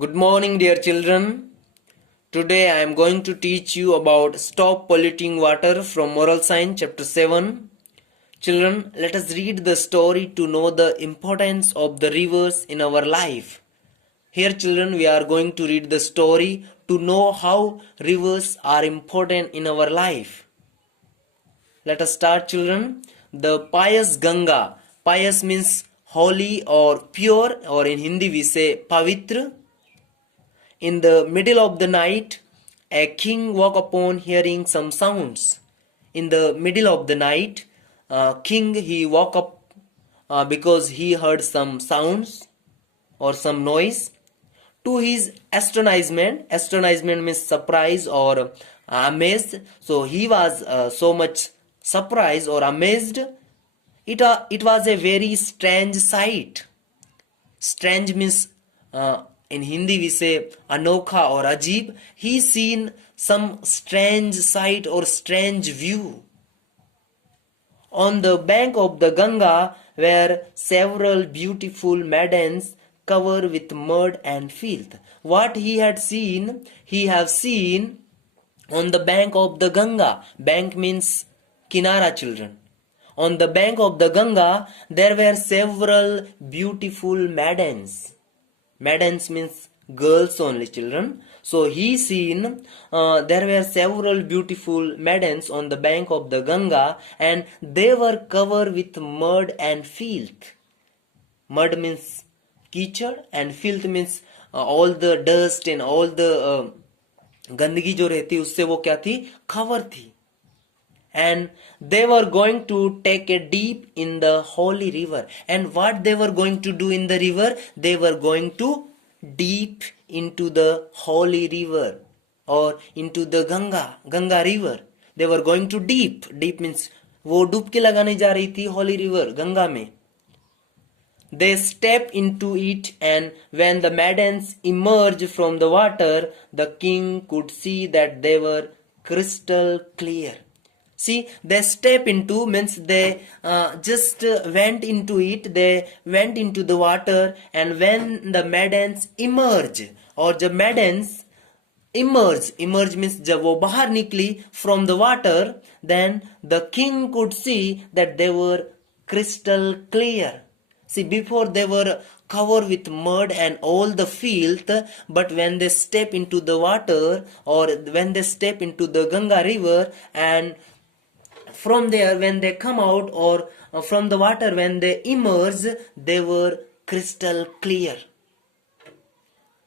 Good morning, dear children. Today I am going to teach you about Stop Polluting Water from Moral Science, Chapter 7. Children, let us read the story to know the importance of the rivers in our life. Here, children, we are going to read the story to know how rivers are important in our life. Let us start, children. The pious Ganga. Pious means holy or pure, or in Hindi we say pavitra. In the middle of the night, a king woke upon hearing some sounds. In the middle of the night, king he woke up because he heard some sounds or some noise. To his astonishment means surprise or amazed. So he was so much surprised or amazed. It was a very strange sight. Strange means in Hindi we say anokha or ajib. He seen some strange sight or strange view. On the bank of the Ganga were several beautiful maidens covered with mud and filth. What he have seen on the bank of the Ganga. Bank means kinara, children. On the bank of the Ganga, there were several beautiful maidens. Maidens means girls only, children. So he seen there were several beautiful maidens on the bank of the Ganga, and they were covered with mud and filth. Mud means कीचड़ and filth means all the dust and all the गंदगी जो रहती उससे वो क्या थी, cover थी. And they were going to take a dip in the holy river. And what they were going to do in the river? They were going to dip into the holy river or into the Ganga river. They were going to dip. Dip means वो डुबकी लगाने जा रही थी holy river Ganga में. They step into it, and when the maidens emerged from the water, the king could see that they were crystal clear. See, they step into means they just went into it, they went into the water, and when the maidens emerge, or the maidens emerge means जब वो बाहर निकली from the water, then the king could see that they were crystal clear. See, before they were covered with mud and all the filth, but when they step into the water, or when they step into the Ganga river, and from there when they come out, or from the water when they emerge, they were crystal clear.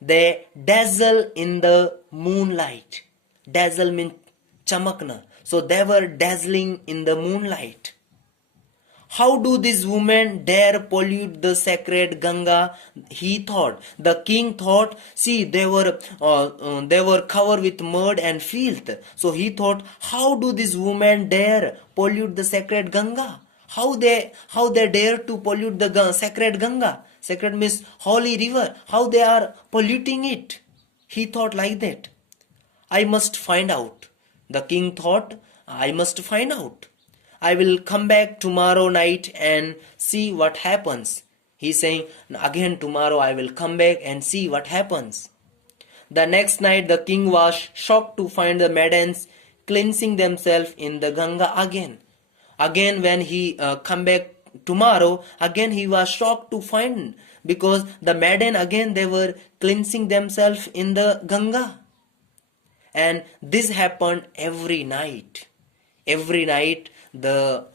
They dazzle in the moonlight. Dazzle means chamakna. So they were dazzling in the moonlight. How do these women dare pollute the sacred Ganga? He thought. The king thought. See, they were covered with mud and filth. So he thought, how do these women dare pollute the sacred Ganga? How they dare to pollute the sacred Ganga? Sacred means holy river. How they are polluting it? He thought like that. I must find out. The king thought, I must find out. I will come back tomorrow night and see what happens. He's saying, again tomorrow I will come back and see what happens. The next night the king was shocked to find the maidens cleansing themselves in the Ganga again. Again when he come back tomorrow, again he was shocked to find, because the maiden again they were cleansing themselves in the Ganga. And this happened every night. Every night the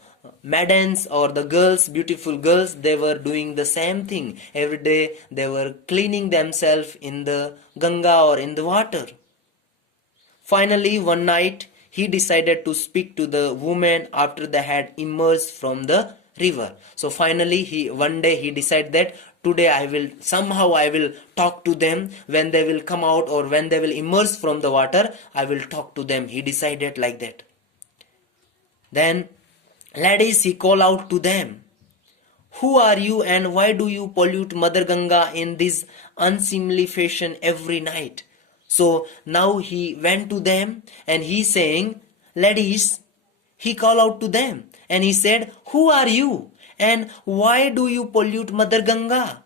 maidens or the girls, beautiful girls, they were doing the same thing. Every day they were cleaning themselves in the Ganga or in the water. Finally one night he decided to speak to the women after they had emerged from the river. So finally one day he decided that today I will talk to them. When they will come out or when they will emerge from the water, I will talk to them. He decided like that. Then, ladies, he called out to them, who are you and why do you pollute Mother Ganga in this unseemly fashion every night? So now he went to them and he saying, ladies, he called out to them and he said, who are you and why do you pollute Mother Ganga?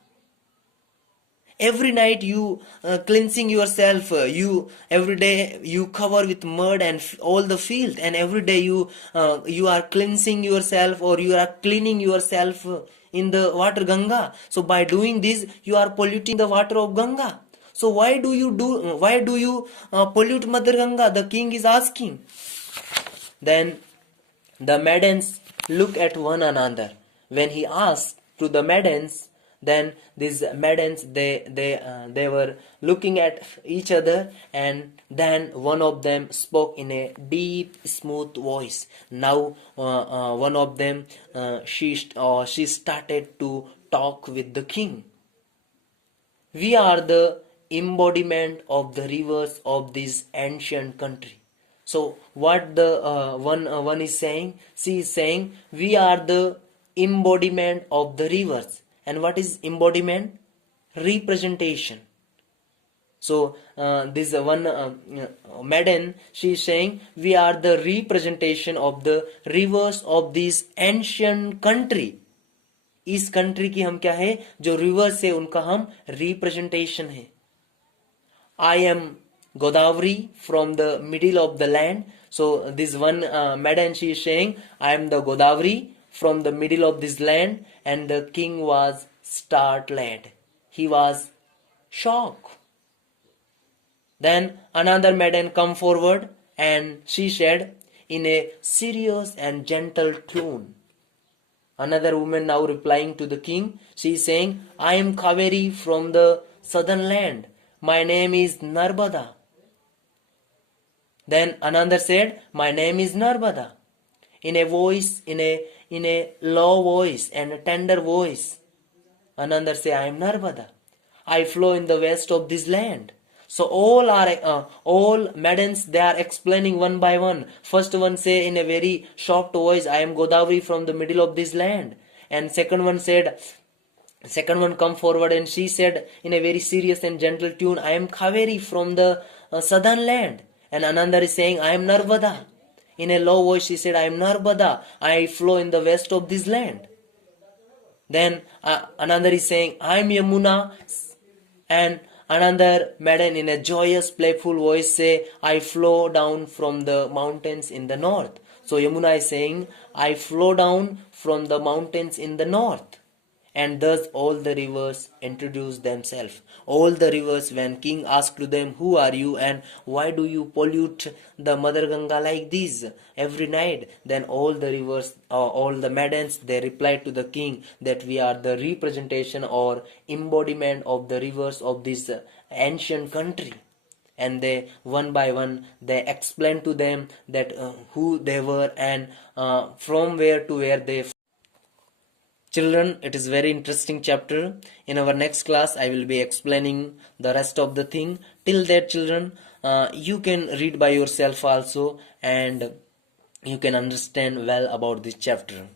every night you cleansing yourself, you every day you cover with mud and all the filth, and every day you are cleansing yourself, or you are cleaning yourself in the water Ganga. So by doing this you are polluting the water of Ganga. So why do you pollute Mother Ganga, the king is asking. Then the maidens look at one another. When he asked to the maidens, then these maidens they were looking at each other, and then one of them spoke in a deep, smooth voice. Now one of them she started to talk with the king. We are the embodiment of the rivers of this ancient country. So what the one is saying? She is saying we are the embodiment of the rivers. And what is embodiment? Representation. So this one maiden, she is saying we are the representation of the rivers of this ancient country. इस country की हम क्या है, जो reverse है उनका हम representation है. I am Godavari from the middle of the land. So this one madam she is saying I am the Godavari from the middle of this land. And the king was startled, he was shocked. Then another maiden come forward, and she said in a serious and gentle tone. Another woman now replying to the king, she is saying, I am Kaveri from the southern land. My name is Narbada. Then another said, my name is Narbada. In a voice, in a low voice and a tender voice. Another say, I am Narbada. I flow in the west of this land. So all maidens, they are explaining one by one. First one say in a very soft voice, I am Godavari from the middle of this land. And second one come forward, and she said in a very serious and gentle tune, I am Kaveri from the southern land. And another is saying, I am Narbada. In a low voice she said, I am Narbada. I flow in the west of this land. Then another is saying, I am Yamuna. And another maiden in a joyous, playful voice say, I flow down from the mountains in the north. So Yamuna is saying, I flow down from the mountains in the north. And thus all the rivers introduce themselves. All the rivers, when king asked to them, who are you and why do you pollute the Mother Ganga like this every night? Then all the rivers, all the maidens, they replied to the king that we are the representation or embodiment of the rivers of this ancient country. And they one by one they explained to them that who they were and from where to where they. Children, it is very interesting chapter. In our next class, I will be explaining the rest of the thing. Till that, children, you can read by yourself also, and you can understand well about this chapter.